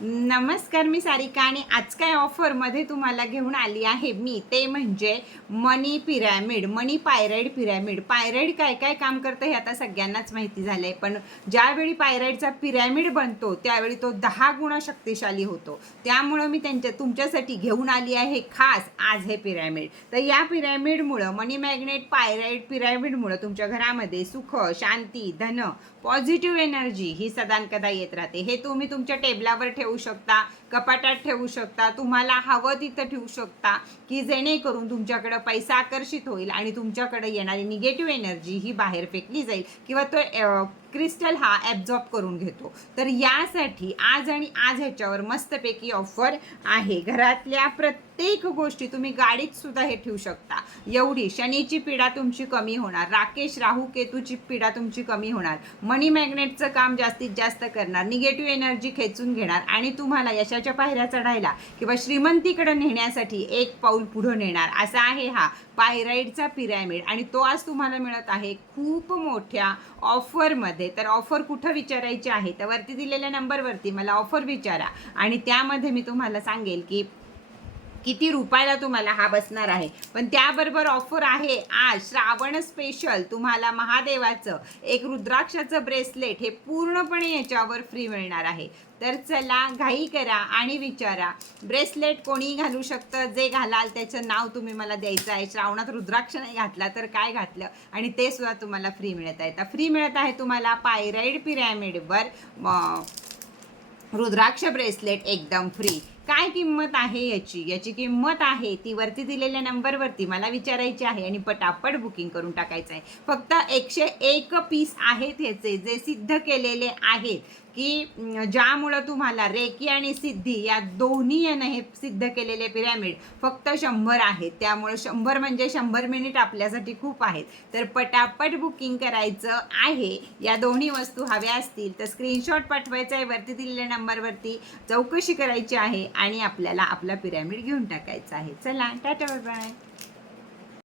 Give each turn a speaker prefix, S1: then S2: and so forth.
S1: नमस्कार मी सारिका आणि आज काय ऑफरमध्ये तुम्हाला घेऊन आली आहे मी ते म्हणजे मनी पिरॅमिड मनी पायराईड पिरॅमिड. पायराईड काय काय काम करतं हे आता सगळ्यांनाच माहिती झालं आहे पण ज्यावेळी पायराईडचा पिरॅमिड बनतो त्यावेळी तो दहा गुणा शक्तिशाली होतो. त्यामुळं मी त्यांच्या तुमच्यासाठी घेऊन आली आहे खास आज हे पिरॅमिड. तर या पिरॅमिडमुळं मनी मॅग्नेट पायराईड पिरॅमिडमुळं तुमच्या घरामध्ये सुख शांती धन पॉझिटिव्ह एनर्जी ही सदानकदा येत राहते हे तुम्ही तुमच्या टेबलावर ठेव शकता कपाटात ठेवू शकता तुम्हाला हवं तिथं ठेवू शकता की जेणेकरून तुमच्याकडं पैसा आकर्षित होईल आणि तुमच्याकडे येणारी निगेटिव्ह एनर्जी ही बाहेर फेकली जाईल किंवा तो क्रिस्टल हा ॲब्झॉर्ब करून घेतो. तर यासाठी आज आणि आज ह्याच्यावर मस्तपैकी ऑफर आहे. घरातल्या प्रत्येक प्रत्येक गोष्टी तुम्ही गाडीत सुद्धा हे ठेवू शकता. एवढी शनीची पीडा तुमची कमी होणार. राकेश राहू केतूची पीडा तुमची कमी होणार. मनी मॅग्नेटचं काम जास्तीत जास्त करणार. निगेटिव्ह एनर्जी खेचून घेणार. आणि तुम्हाला यशाच्या पायऱ्या चढायला किंवा श्रीमंतीकडे नेण्यासाठी एक पाऊल पुढं नेणार. असा आहे हा पायराईडचा पिरॅमिड. आणि तो आज तुम्हाला मिळत आहे खूप मोठ्या ऑफरमध्ये. तर ऑफर कुठं विचारायची आहे? तर वरती दिलेल्या नंबरवरती मला ऑफर विचारा. आणि त्यामध्ये मी तुम्हाला सांगेल की किती रुपयाला तुम्हाला हा बसणार आहे? पण त्याबरोबर ऑफर आहे आज श्रावण स्पेशल तुम्हाला महादेवाचं एक रुद्राक्षाचं ब्रेसलेट हे पूर्णपणे याच्यावर फ्री मिळणार आहे. तर चला घाई करा आणि विचारा. ब्रेसलेट कोणी घालू शकतं जे घालाल त्याचं नाव तुम्ही मला द्यायचं आहे. श्रावणात रुद्राक्ष नाही घातला तर काय घातलं? आणि ते सुद्धा तुम्हाला फ्री मिळत आहे. तर फ्री मिळत आहे तुम्हाला पायराईड पिरॅमिडवर रुद्राक्ष ब्रेसलेट एकदम फ्री काय किंमत आहे याची? याची किंमत आहे ती वरती दिलेल्या नंबरवरती मला विचारायची आहे आणि पटापट बुकिंग करून टाकायचं आहे. फक्त एकशे एक पीस आहेत ह्याचे जे सिद्ध केलेले आहेत की ज्यामुळं तुम्हाला रेकी आणि सिद्धी या दोन्ही यानं हे सिद्ध केलेले पिरॅमिड फक्त शंभर आहेत. त्यामुळं शंभर म्हणजे शंभर मिनिट आपल्यासाठी खूप आहेत. तर पटापट बुकिंग करायचं आहे. या दोन्ही वस्तू हव्या असतील तर स्क्रीनशॉट पाठवायचा आहे वरती दिलेल्या नंबरवरती. चौकशी करायची आहे. आणि आपल्याला आपला पिरॅमिड घेऊन टाकायचा आहे. चला टाटा बाय बाय